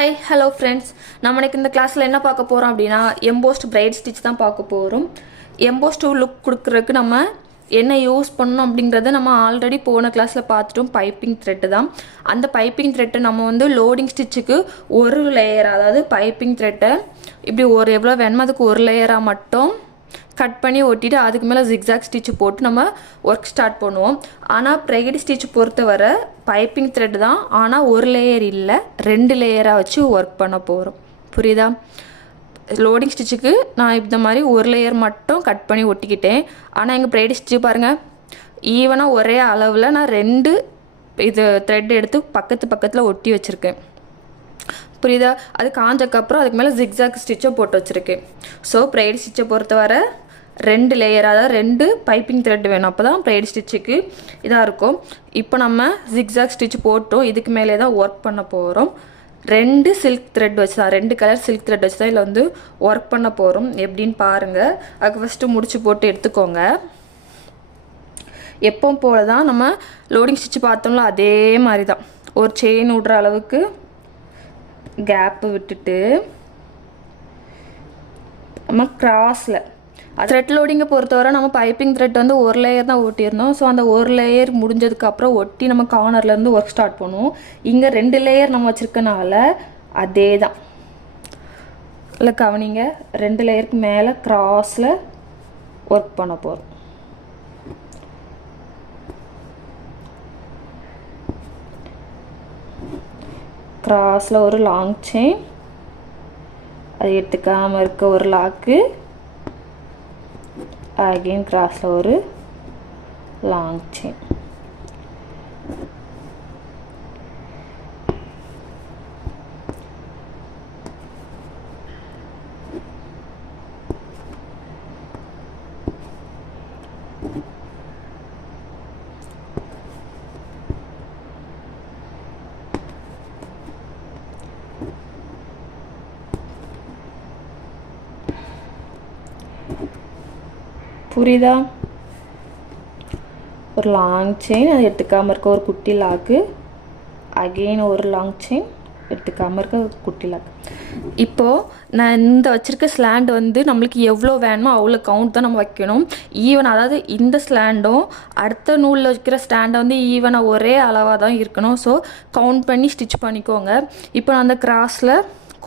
Hi hello friends, நம்ம இன்னைக்கு இந்த கிளாஸில் என்ன பார்க்க போகிறோம் அப்படின்னா எம்போஸ்ட் பிரைட் ஸ்டிச் தான் பார்க்க போகிறோம். எம்போஸ்ட் லுக் கொடுக்குறதுக்கு நம்ம என்ன யூஸ் பண்ணணும் அப்படிங்கிறத நம்ம ஆல்ரெடி போன கிளாஸில் பார்த்துட்டோம். பைப்பிங் த்ரெட்டு தான். அந்த பைப்பிங் த்ரெட்டை நம்ம வந்து லோடிங் ஸ்டிச்சுக்கு ஒரு லேயர், அதாவது பைப்பிங் த்ரெட்டை இப்படி எவ்வளோ வேணுமோ அதுக்கு ஒரு லேயராக மட்டும் கட் பண்ணி ஒட்டிட்டு அதுக்கு மேலே ஜிக்ஸாக் ஸ்டிச்சு போட்டு நம்ம ஒர்க் ஸ்டார்ட் பண்ணுவோம். ஆனால் ப்ரைட் ஸ்டிச் பொறுத்தவரை பைப்பிங் த்ரெட் தான், ஆனால் ஒரு லேயர் இல்லை, 2 லேயராக வச்சு ஒர்க் பண்ண போகிறோம். புரியுதா? லோடிங் ஸ்டிச்சுக்கு நான் இந்த மாதிரி ஒரு லேயர் மட்டும் கட் பண்ணி ஒட்டிக்கிட்டேன். ஆனால் எங்கள் ப்ரைட் ஸ்டிச்சு பாருங்கள், ஈவனாக ஒரே அளவில் நான் 2 த்ரெட் எடுத்து பக்கத்தில் ஒட்டி வச்சுருக்கேன். புரியுதா? அது காஞ்சக்கப்புறம் அதுக்கு மேலே ஜிக்ஸாக் ஸ்டிச்சை போட்டு வச்சுருக்கேன். ஸோ ப்ரைட் ஸ்டிச்சை பொறுத்தவரை 2 லேயர், அதாவது 2 பைப்பிங் த்ரெட் வேணும். அப்போ தான் ப்ரைட் ஸ்டிச்சுக்கு இதாக இருக்கும். இப்போ நம்ம ஜிக்ஸாக் ஸ்டிச் போட்டோம், இதுக்கு மேலே தான் ஒர்க் பண்ண போகிறோம். 2 சில்க் த்ரெட் வச்சு தான், 2 கலர் சில்க் த்ரெட் வச்சு தான் இதில் வந்து ஒர்க் பண்ண போகிறோம். எப்படின்னு பாருங்கள். அதுக்கு ஃபஸ்ட்டு முடிச்சு போட்டு எடுத்துக்கோங்க. எப்பவும் போல தான் நம்ம லோடிங் ஸ்டிச் பார்த்தோம்ல, அதே மாதிரி தான் ஒரு செயின் விடுற அளவுக்கு கேப்பு விட்டுட்டு நம்ம கிராஸில் த்ரெட் லோடிங்கை பொறுத்தவரை நம்ம பைப்பிங் த்ரெட் வந்து ஒரு லேயர் தான் ஒட்டியிருந்தோம். ஸோ அந்த ஒரு லேயர் முடிஞ்சதுக்கப்புறம் ஒட்டி நம்ம கார்னர்லேருந்து ஒர்க் ஸ்டார்ட் பண்ணுவோம். இங்கே 2 லேயர் நம்ம வச்சுருக்கனால அதே தான் இல்லை கவனிங்க, 2 லேயருக்கு மேலே கிராஸில் ஒர்க் பண்ண போகிறோம். கிராஸில் ஒரு லாங் செயின், அது எடுத்துக்காமல் இருக்க ஒரு லாக்கு, அகைன் கிராஸில் ஒரு லாங் செயின். புரியுதா? ஒரு லாங் செயின், அது எடுத்துக்காமல் இருக்க ஒரு குட்டி லாக்கு, அகெயின் ஒரு லாங் செயின், எடுத்துக்காமல் இருக்க ஒரு குட்டி லாக்கு. இப்போது நான் இந்த வச்சுருக்க ஸ்லாண்ட் வந்து நம்மளுக்கு எவ்வளோ வேணுமோ அவ்வளோ கவுண்ட் தான் நம்ம வைக்கணும். ஈவன், அதாவது இந்த ஸ்லாண்டும் அடுத்த நூலில் வைக்கிற ஸ்டாண்டை வந்து ஈவனாக ஒரே அளவாக தான் இருக்கணும். ஸோ கவுண்ட் பண்ணி ஸ்டிச் பண்ணிக்கோங்க. இப்போ நான் அந்த கிராஸில்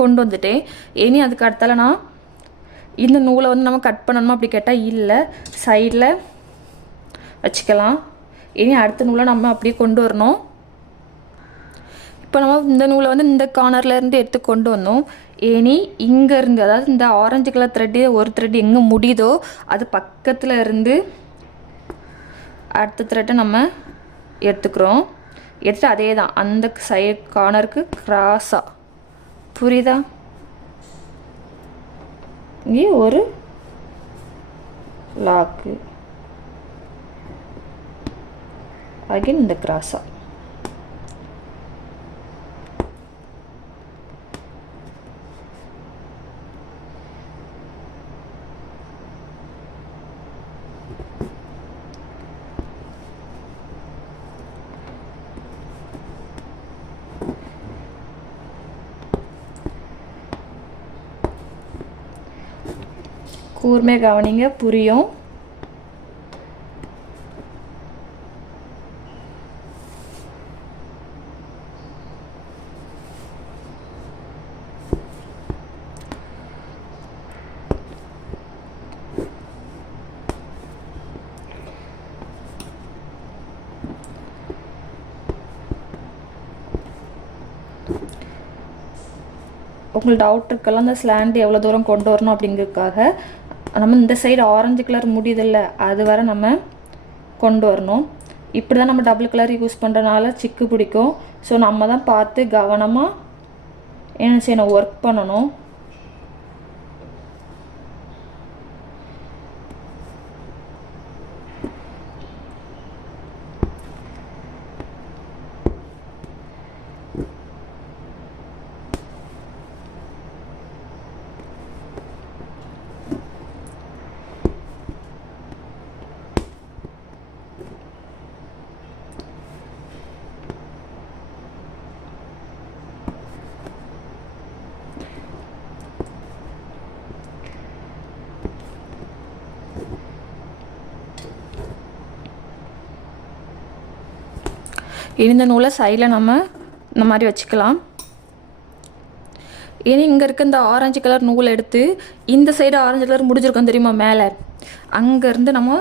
கொண்டு வந்துட்டேன். இனி அதுக்கு அடுத்தால நான் இந்த நூலை வந்து நம்ம கட் பண்ணணுமா அப்படி கேட்டால் இல்லை, சைடில் வச்சுக்கலாம். இனி அடுத்த நூலை நம்ம அப்படியே கொண்டு வரணும். இப்போ நம்ம இந்த நூலை வந்து இந்த கார்னர்லேருந்து எடுத்து கொண்டு வந்தோம். இனி இங்கேருந்து, அதாவது இந்த ஆரஞ்சு கலர் த்ரெட்டு ஒரு த்ரெட் எங்கே முடியுதோ அது பக்கத்தில் இருந்து அடுத்த த்ரெட்டை நம்ம எடுத்துக்கிறோம். எடுத்துகிட்டு அதே தான் அந்த சைடு கார்னருக்கு கிராஸாக, புரியுதா? இங்கே ஒரு லாக்கு, அகைன் இந்த கிராஸா. கூர்மையாக கவனிங்க, புரியும். உங்களுக்கு டவுட் இருக்கலாம், இந்த ஸ்லாண்ட் எவ்வளோ தூரம் கொண்டு வரணும் அப்படிங்கிறதுக்காக நம்ம இந்த சைடு ஆரஞ்சு கலர் முடியுதில்ல, அது வர நம்ம கொண்டு வரணும். இப்படி தான் நம்ம டபுள் கலர் யூஸ் பண்ணுறனால சிக்கு பிடிக்கும். ஸோ நம்ம தான் பார்த்து கவனமாக என்ன செய்யணும், ஒர்க் பண்ணணும். இந்த நூலை சைடில் நம்ம இந்த மாதிரி வச்சுக்கலாம். இனி இங்கே இருக்க இந்த ஆரஞ்சு கலர் நூல் எடுத்து இந்த சைடு ஆரஞ்சு கலர் முடிஞ்சிருக்கோம் தெரியுமா மேலே, அங்கேருந்து நம்ம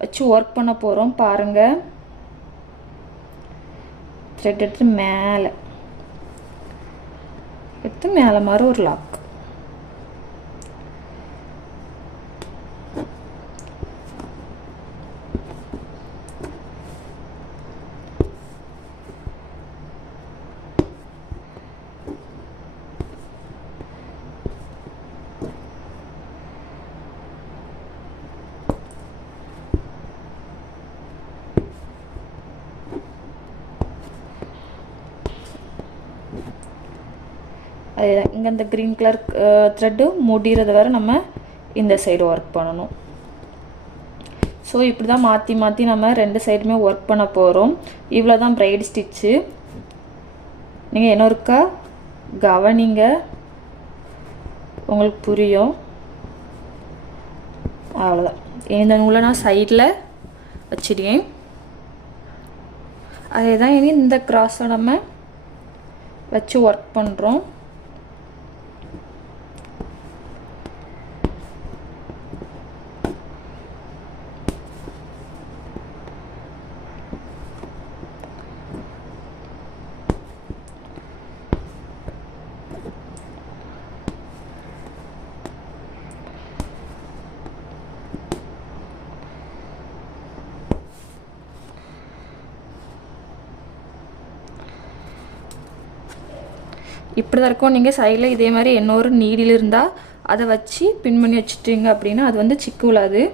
வச்சு ஒர்க் பண்ண போகிறோம். பாருங்கள், த்ரெட் எடுத்து மேலே எடுத்து மேலே மாதிரி ஒரு லாக். அதுதான் இங்கே இந்த க்ரீன் கலர் த்ரெட்டு முடிகிறது வரை நம்ம இந்த சைடு ஒர்க் பண்ணணும். ஸோ இப்படி தான் மாற்றி மாற்றி நம்ம ரெண்டு சைடுமே ஒர்க் பண்ண போகிறோம். இவ்வளோ தான் ப்ரைட் ஸ்டிச்சு. நீங்கள் என்ன இருக்கா கவனிங்க, உங்களுக்கு புரியும். அவ்வளோதான். இந்த நூலை நான் சைடில் வச்சிருக்கேன். அதே தான் இனி இந்த கிராஸை நம்ம வச்சு ஒர்க் பண்ணுறோம். இப்படி தான் இருக்கும். நீங்கள் சைடில் இதே மாதிரி இன்னொரு நீடில் இருந்தால் அதை வச்சு பின் பண்ணி வச்சுட்டீங்க அப்படின்னா அது வந்து சிக்கு விழாது.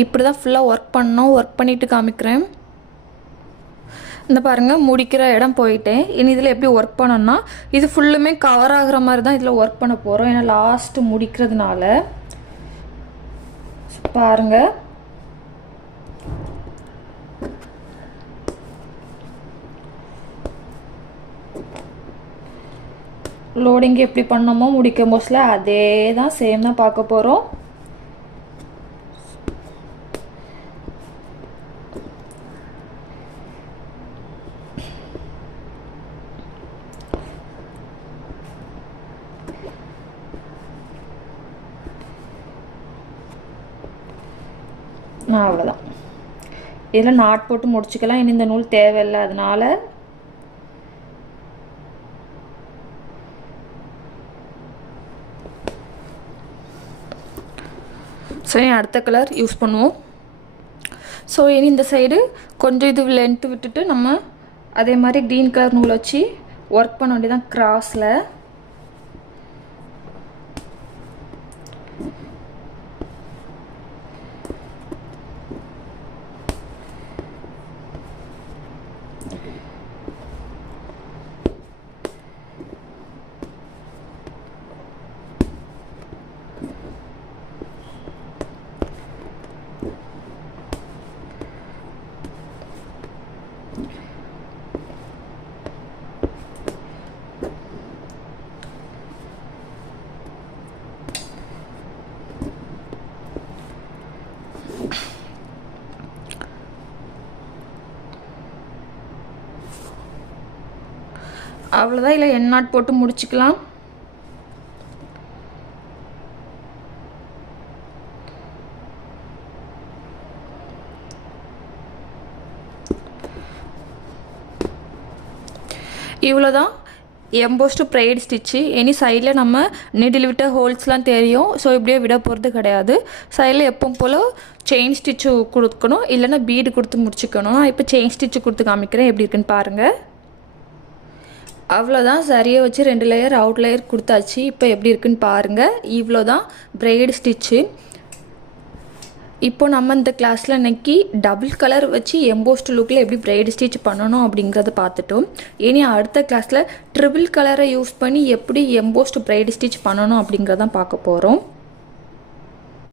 இப்படி தான் ஃபுல்லாக ஒர்க் பண்ணோம். ஒர்க் பண்ணிவிட்டு காமிக்கிறேன். இந்த பாருங்கள், முடிக்கிற இடம் போயிட்டேன். இனி இதில் எப்படி ஒர்க் பண்ணோன்னா இது ஃபுல்லுமே கவர் ஆகிற மாதிரி தான் இதில் ஒர்க் பண்ண போகிறோம். ஏன்னா லாஸ்ட்டு முடிக்கிறதுனால பாருங்கள். லோடிங் எப்படி பண்ணோமோ முடிக்கும் போஸ்டில் அதே தான் சேம் தான் பார்க்க போகிறோம். அவ்வளோதான். இதில் நாட் போட்டு முடிச்சுக்கலாம். இனி இந்த நூல் தேவையில்லை, அதனால சரி அடுத்த கலர் யூஸ் பண்ணுவோம். ஸோ இனி இந்த சைடு கொஞ்சம் இது லென்த்து விட்டுட்டு நம்ம அதே மாதிரி க்ரீன் கலர் நூல் வச்சு ஒர்க் பண்ண வேண்டியதான் கிராஸில். அவ்வளோதான். இல்லை என் நாட் போட்டு முடிச்சுக்கலாம். இவ்வளோதான் எம்போஸ்டு ப்ரைட் ஸ்டிச்சு. இனி சைடில் நம்ம நீடில் விட்ட ஹோல்ஸ்லாம் தெரியும். ஸோ இப்படியே விட போகிறது கிடையாது. சைடில் எப்பவும் போல் செயின் ஸ்டிச்சு கொடுக்கணும், இல்லைன்னா பீடு கொடுத்து முடிச்சுக்கணும். நான் இப்போ செயின் ஸ்டிச்சு கொடுத்து காமிக்கிறேன், எப்படி இருக்குன்னு பாருங்கள். அவ்வளோதான். சரியை வச்சு 2 லேயர் அவுட் லேயர் கொடுத்தாச்சு. இப்போ எப்படி இருக்குன்னு பாருங்கள். இவ்வளோதான் ப்ரைடு ஸ்டிச்சு. இப்போ நம்ம இந்த கிளாஸில் இன்றைக்கி டபுள் கலர் வச்சு எம்போஸ்ட் லுக்கில் எப்படி ப்ரைடு ஸ்டிச் பண்ணணும் அப்படிங்கிறத பார்த்துட்டோம். இனி அடுத்த கிளாஸில் ட்ரிபிள் கலரை யூஸ் பண்ணி எப்படி எம்போஸ்ட் ப்ரைடு ஸ்டிச் பண்ணணும் அப்படிங்கிறதான் பார்க்க போகிறோம்.